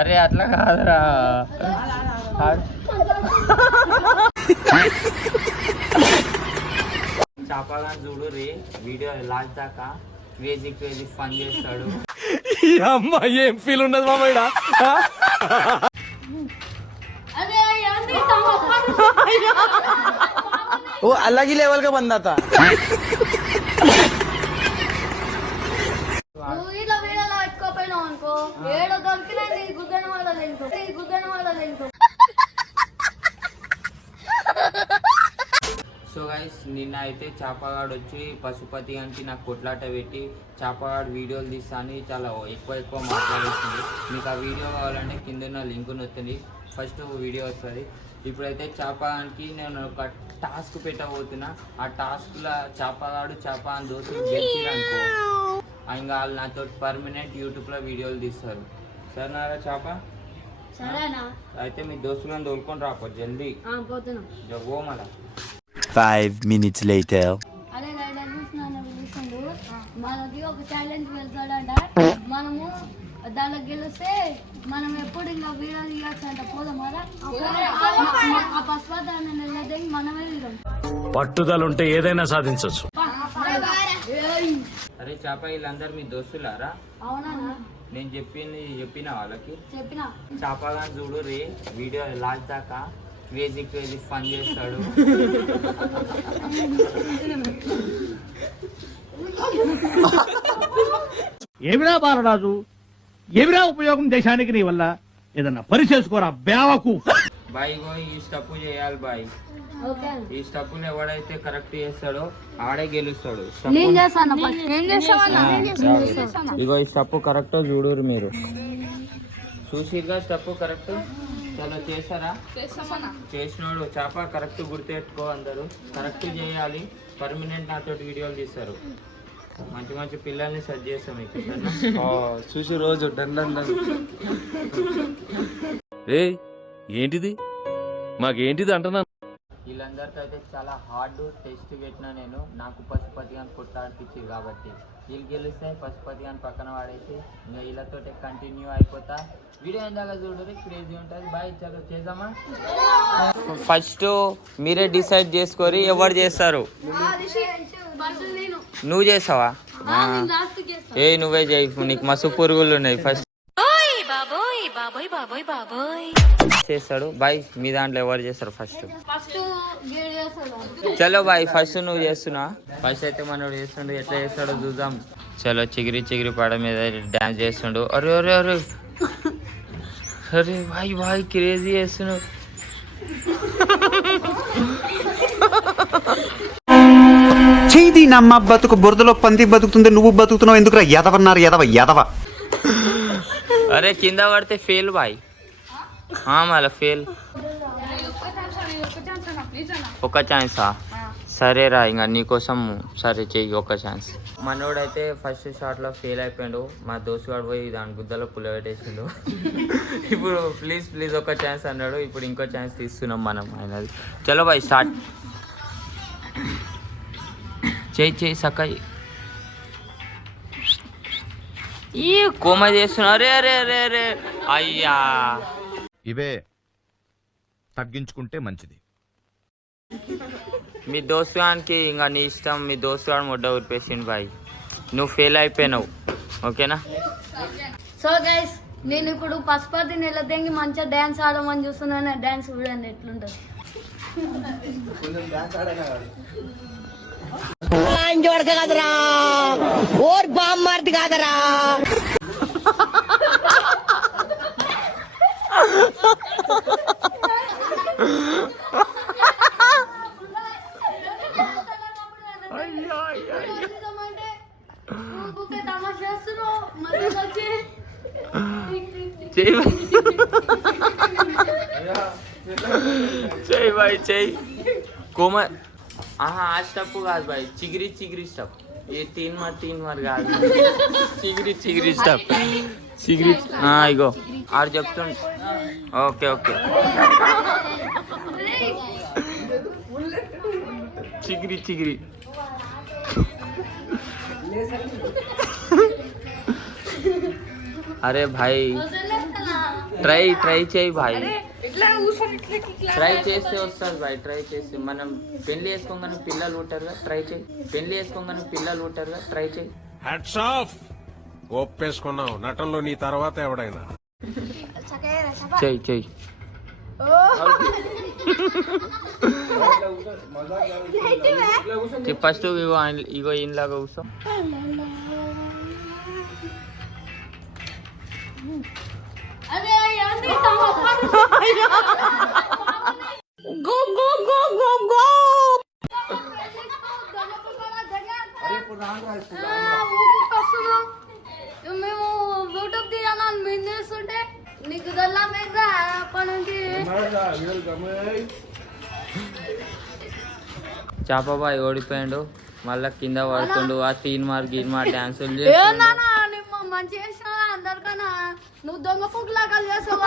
అరే అట్లా కాదురా. చాపగా చూడు రే వీడియో లాస్ట్ దాకా క్రేజీ క్రేజీ ఫన్ చేస్తాడు. అమ్మాయి ఏం ఫీల్ ఉండదు మామయ్య. वो अलग ही लेवल का बंदा था. సో గైస్ నిన్న అయితే చాపగాడు వచ్చి పశుపతి అని నాకు కొట్లాట పెట్టి చాపగాడు వీడియోలు తీస్తాను చాలా ఎక్కువ మాట్లాడేస్తుంది. మీకు ఆ వీడియో కావాలంటే కింద లింక్ వస్తుంది, ఫస్ట్ వీడియో వస్తుంది. ఇప్పుడైతే చాపగానికి నేను ఒక టాస్క్ పెట్టబోతున్నా. ఆ టాస్క్లో చాపగాడు చాపగాని దోస్తులు గెలిచిరనుకో ఇంకా వాళ్ళు నాతో పర్మనెంట్ యూట్యూబ్లో వీడియోలు తీస్తారు. సరేనారా చాప? అయితే మీ దోస్తులను తోలుకొని రాపో జల్దీ ఓ మళ్ళా. 5 minutes later. మనకి ఒక ఛాలెంజ్ వెళ్తాడంట, మనము దానిలో గెలిస్తే మనం ఎప్పుడు ఇంకా వీడియో తీయచ్చంట. పోదామారా? ఆ పశుపతి మనమే తీద్దాం. పట్టుదల ఉంటే ఏదైనా సాధించవచ్చు. అరే చాప వీళ్ళందరూ మీ దోస్తులారా? అవునా? నేను చెప్పిన వాళ్ళకి చెప్పిన చాపగా చూడు రే వీడియో లాస్ట్ దాకా క్రేజీ క్రేజీ ఫన్ చేస్తాడు. ఏమిరా బాలరాజు, ఏమిరా ఉపయోగం దేశానికి నీ వల్ల? ఏదన్నా పని చేసుకోరా బేవకు. బాయ్ గో ఈ స్టెప్ చేయాలి బాయ్. ఈ స్టెప్ ఎవడైతే కరెక్ట్ చేస్తాడో ఆడే గెలుస్తాడు. ఇగో ఈ స్టెప్ కరెక్ట్ చూడరు మీరు. చూసిగా స్టెప్ కరెక్ట్ చలో చేస్తారా? చేసినోడు చేప కరెక్ట్ గుర్తెట్టుకో. అందరూ కరెక్ట్ చేయాలి. పర్మనెంట్ నాతో వీడియోలు తీస్తారు. మంచి మంచి పిల్లల్ని సెట్ చేస్తాం ఇక్కడ. చూసి రోజు ఏంటిది మాకేంటిది అంటున్నా. వీళ్ళందరికీ అయితే చాలా హార్డ్ టెస్ట్ పెట్టినా నేను. నాకు పశుపతి అని కొట్లాడిపించారు కాబట్టి వీళ్ళు గెలిస్తే పశుపతి అని పక్కన వాడేసి ఇంకా వీళ్ళతో కంటిన్యూ అయిపోతా. వీడియో ఎందాక చూడరు క్రేజీ ఉంటుంది. బాయ్ చలో చేద్దామా? ఫస్ట్ మీరే డిసైడ్ చేసుకోరి ఎవరు చేస్తారు. నువ్వు చేస్తావా? నువ్వే చేయి, నీకు మస్తు పురుగులు ఉన్నాయి. ఫస్ట్ చేస్తాడు బాయ్. మీ దాంట్లో ఎవరు చేస్తారు ఫస్ట్? చలో బాయ్ ఫస్ట్ నువ్వు చేస్తున్నా. ఫస్ట్ అయితే మనోడు చేస్తుండు, ఎట్లా చేస్తాడో చూద్దాం. చలో చిగిరి చిగిరి పడ మీద డాన్స్ చేస్తుండు. అరే అరే అరే అరే బాయ్ బాయ్ క్రేజీ చేస్తున్నావు. చేది నమ్మ బతుకు బురదలో పంది బతుకుతుంది, నువ్వు బతుకుతున్నావు ఎందుకురా? ఎదవన్నారు ఎదవ. అరే కింద పడితే ఫెయిల్ బాయ్. మళ్ళీ ఫెయిల్. ఒక ఛాన్సా? సరేరా ఇంకా నీకోసం సరే చెయ్యి ఒక ఛాన్స్. మనోడైతే ఫస్ట్ షాట్లో ఫెయిల్ అయిపోయాడు. మా దోస్తుగాడు పోయి దాని గుద్దలో పుల్ల పెట్టేసిండు. ఇప్పుడు ప్లీజ్ ప్లీజ్ ఒక ఛాన్స్ అన్నాడు. ఇప్పుడు ఇంకో ఛాన్స్ తీస్తున్నాం మనం అయినది. చలో బాయ్ స్టార్ట్. చెయ్యి సక్కయ్యి. ఈ కోమ చేస్తున్నా. అరే అరే అరే అరే అయ్యా. ఇవే తగ్గించుకుంటే మంచిది. మీ దోస్తుగానికి ఇంకా నీ ఇష్టం. మీ దోస్తుగాడు మొడ్డ ఊరిపేసిండు బాయ్. నువ్వు ఫెయిల్ అయిపోయినావు. ఓకేనా? సో గైస్ నేను ఇప్పుడు పశుపతి నిలదెంగి మంచిగా డ్యాన్స్ ఆడమని చూస్తున్నాను. డ్యాన్స్ చూడండి ఎట్లుంటుంది. కాదరా ఓర్ బామ్మార్ది కాదరా. చెయ్యి బాయ్ చెయ్యి. కోమ ఆ స్టెప్ కాదు బాయ్, చిగిరి చిగిరి స్టెప్. ఏ తీన్ మార్ కాదు, చిగిరి చిగిరి స్టెప్. చిగిరి ఇగో ఆడు చెప్తుండు. ఓకే ఓకే చిగిరి చిగిరి. అరే భాయ్ ట్రై చేయి భాయ్, ట్రై చేస్తే వస్తుంది భాయ్, ట్రై చేస్తే. మనం పెళ్లి చేసుకోగానే పిల్లలు ఉంటారుగా, ట్రై చేయి. పెళ్లి చేసుకోగానే పిల్లలు ఉంటారుగా, ట్రై చేయి. హ్యాట్స్ ఆఫ్, ఒప్పేసుకున్నావు నటనలో నీ తర్వాత ఎవడైనా. చెయ్యి చెయ్యి. ఫస్ట్ ఇగో ఇంలాగా కూర్చో. మేము యూట్యూబ్ తీయాలని మేము చేస్తుంటే నీకు దల్లా మీద అప్పటి నుంచి చాపాబాయ్ ఓడిపోయాడు, మళ్ళా కింద పడుతుండు. ఆ తీన్మార్ గిన్మార్ డాన్సులు ఏమన్నా నువ్వు మంచి చేసినా అందరికన్నా నువ్వు దొంగ పుట్టులాగా చేసావు.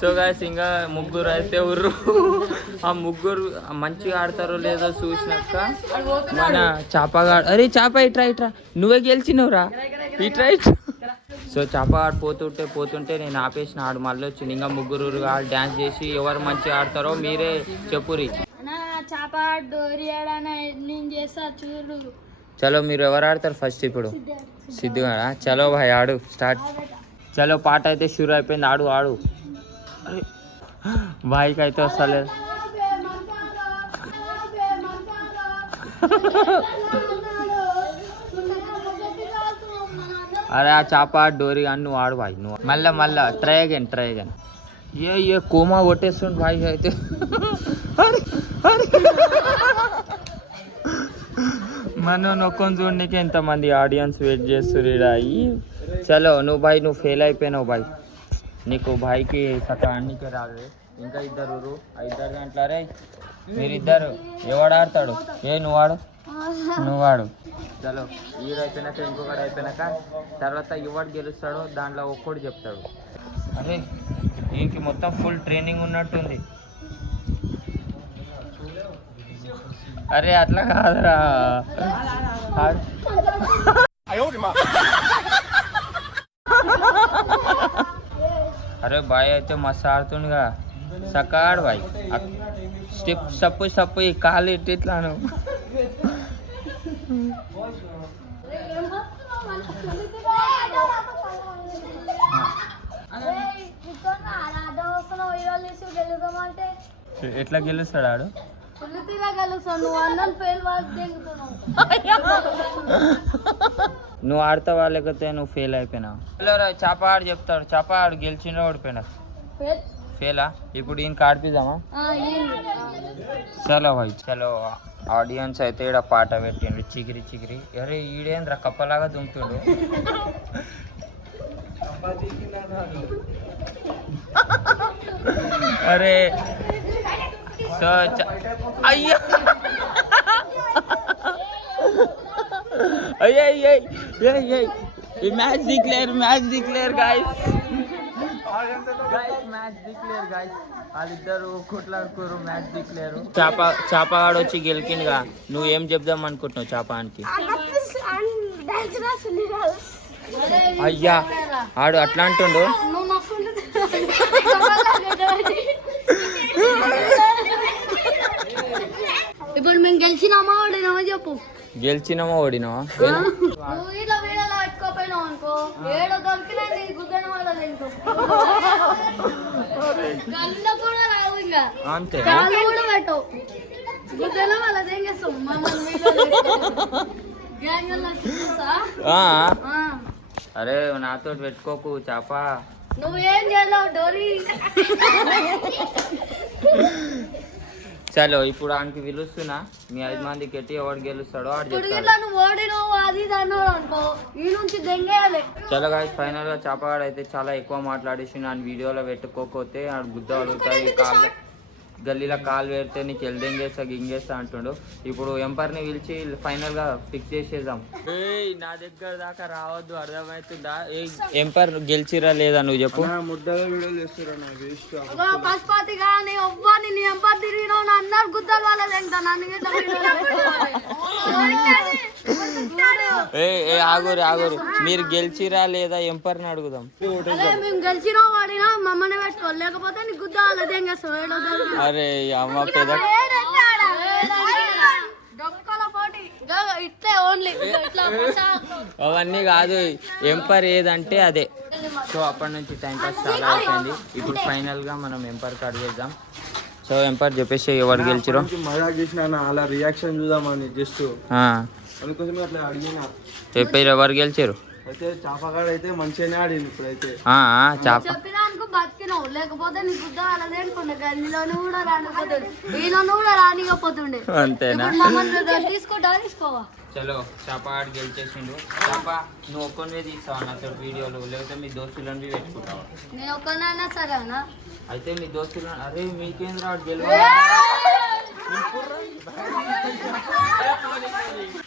సో గాయస్ ఇంకా ముగ్గురు అయితే ఉర్రు. ఆ ముగ్గురు మంచిగా ఆడతారో లేదో చూసినాక మన చాపగాడు, అరే చాప ఇట్రా ఇట్రా, నువ్వే గెలిచినవురా, ఇట్రా ఇట్రా. సో చాపగాడు పోతుంటే నేను ఆపేసిన, ఆడు మళ్ళీ వచ్చింది. ఇంకా ముగ్గురు ఆడు డ్యాన్స్ చేసి ఎవరు మంచిగా ఆడతారో మీరే చెప్పురి. చాప డోరి నేను చేస్తా చూడు. చలో మీరు ఎవరు ఆడతారు ఫస్ట్? ఇప్పుడు సిద్ధుగాడా? చలో భాయ్ ఆడు, స్టార్ట్. చలో పాట అయితే షూర్ అయిపోయింది, ఆడు ఆడు. అరే బాయ్కి అయితే వస్తలేదు. అరే ఆ చాప డోరీ కానీ నువ్వు ఆడు బాయ్, నువ్వు మళ్ళా ట్రై అగైన్. ఏ కోమా కొట్టేస్తుండు బాయ్ అయితే. మనం నొక్కొని చూడడానికి ఎంతమంది ఆడియన్స్ వెయిట్ చేస్తారు ఈడ. చలో నువ్వు ఫెయిల్ అయిపోయినావు బాయ్, నీకు బాయ్కి సగం అన్నికే రాదు. ఇంకా ఇద్దరు గంటలరే మీరిద్దరు. ఎవడు ఆడతాడు? నువ్వు ఆడు. చలో ఈడు అయిపోయినాక ఇంకొకటి అయిపోయినాక తర్వాత ఎవడు గెలుస్తాడో దాంట్లో ఒక్కడు చెప్తాడు. అరే దీనికి మొత్తం ఫుల్ ట్రైనింగ్ ఉన్నట్టుంది. అరే అట్లా కాదురా, అరే బాయ్ అయితే మస్తు ఆడుతుండగా, సకాడు బాయ్. స్టెప్ సప్పు ఈ కాలు ఇట్లాను. ఎట్లా గెలుస్తాడు ఆడు? నువ్వు ఆడతావా లేకపోతే నువ్వు ఫెయిల్ అయిపోయినావు? చాప ఆడు చెప్తాడు. చాప ఆడు గెలిచిండో ఓడిపోయినా? ఫెయిలా? ఇప్పుడు ఈయనకి ఆడిపిద్దామా? చలో భాయ్ చలో. ఆడియన్స్ అయితే ఈడ పాట పెట్టిండు, చిగిరి. అరే ఈడేంద్ర కప్పలాగా దుంకుతుండు. అరే సో అయ్యో మ్యాచ్ డిక్లేర్ గాయ్స్. వాళ్ళిద్దరు కొట్లాడుకోరు, మ్యాచ్ డిక్లేర్. చాపగాడు వచ్చి గెలికిందిగా, నువ్వేం చెప్దాం అనుకుంటున్నావు చాపానికి? అయ్యా ఆడు అట్లా అంటుండు. ఇప్పుడు మేము గెలిచినామా ఓడినామా చెప్పు? గెలిచినామా ఓడినావా? ఇట్లా వీడియోలో పెట్టుకోపోయినావు అనుకో, ఏడో దొరికినా గుద్దన వల్ల తింటూ కళ్ళు కూడా రావు, ఇంకా అంతే కాళ్ళు కూడా పెట్టవు, గుద్దన వల్ల తెంగేస్తాం మమ్మల్ని వీడియో. అరే నాతో పెట్టుకోకు చాప. నువ్వేం చేయలేవు డోరీ. చలో ఇప్పుడు ఆయనకి పిలుస్తున్నా, మీ 5 మందికి ఎట్టి ఎవరు గెలుస్తాడో ఆడు చెప్తాడు. నువ్వు ఓడినావు అది అన్నావు అనుకో, ఈ నుంచి దెంగేయాలి. చలో గాయస్ ఫైనల్ గా చాపగాడు అయితే చాలా ఎక్కువ మాట్లాడేసి నన్ను వీడియోలో పెట్టుకోకపోతే ఆడు గుద్ద అడుగుతాయి, కాళ్ళు గల్లీలో కాలు పెడితే నీకు ఎల్దెంగేస్తా గింగేస్తా అంటుండు. ఇప్పుడు ఎంపర్ని పిలిచి ఫైనల్ గా ఫిక్స్ చేసేద్దాం. నా దగ్గర దాకా రావద్దు, అర్థమవుతుందా? ఎంపర్ గెలిచిరా లేదా నువ్వు చెప్పు. పశుపతి కానీ ఎవ్వని నీ ఎంపర్ తిరిగినావు, అందరు గుద్దలు వాళ్ళ తింటా నన్ను ఏ ఆగురు మీరు గెలిచిరా లేదా ఎంపర్ని అడుగుదాం. అదే మేము గెలిచినా వాడినా మమ్మల్ని పెట్టుకోవాలి, లేకపోతే నీకు గుద్ద వాళ్ళది ఏం చేస్తాం. అరే అమ్మ పెద్ద ఇట్లే ఓన్లీ అవన్నీ కాదు, ఎంపర్ ఏదంటే అదే. సో అప్పటి నుంచి టైం పాస్ చాలా అయిపోయింది. ఇప్పుడు ఫైనల్గా మనం ఎంపర్ కార్డ్ చేద్దాం. సో ఎంపర్ చెప్పేసి ఎవరు గెలిచిరో మజాక్ చేసిన అలా రియాక్షన్ చూద్దామని జస్ట్ అందుకోసం అట్లా అడిగిన. చెప్పారు ఎవరు గెలిచారు. అయితే చాపగాడు అయితే మంచిగానే ఆడింది ఇప్పుడైతే. చాప చెప్పినానుకో బతికినావు, లేకపోతే నీ గుద్ద వాళ్ళది అనుకుండే గల్లీలోనూ కూడా రానిపోతుండే, ఈలోనూ కూడా రానికపోతుండే. అంతేనా? తీసుకుంటా తీసుకోవా. చలో చాపగాడు గెలిచేసిండు. చాప నువ్వు ఒక్కనే తీస్తావా నాతో వీడియోలు, లేకపోతే మీ దోస్తులను పెట్టుకుంటావా? నేను ఒక్కనైనా సరే అన్న. అయితే మీ దోస్తులు అరే మీకేం రాడు గెలువ.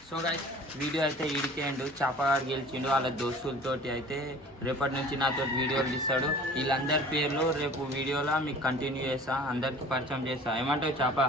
సో గైస్ వీడియో అయితే ఈడికేండు. చాపగాడు గెలిచిండు వాళ్ళ దోస్తులతోటి. అయితే రేపటి నుంచి నాతో వీడియోలు తీస్తాడు. వీళ్ళందరి పేర్లు రేపు వీడియోలో మీకు కంటిన్యూ చేస్తా, అందరికి పరిచయం చేస్తా. ఏమంటావు చాప?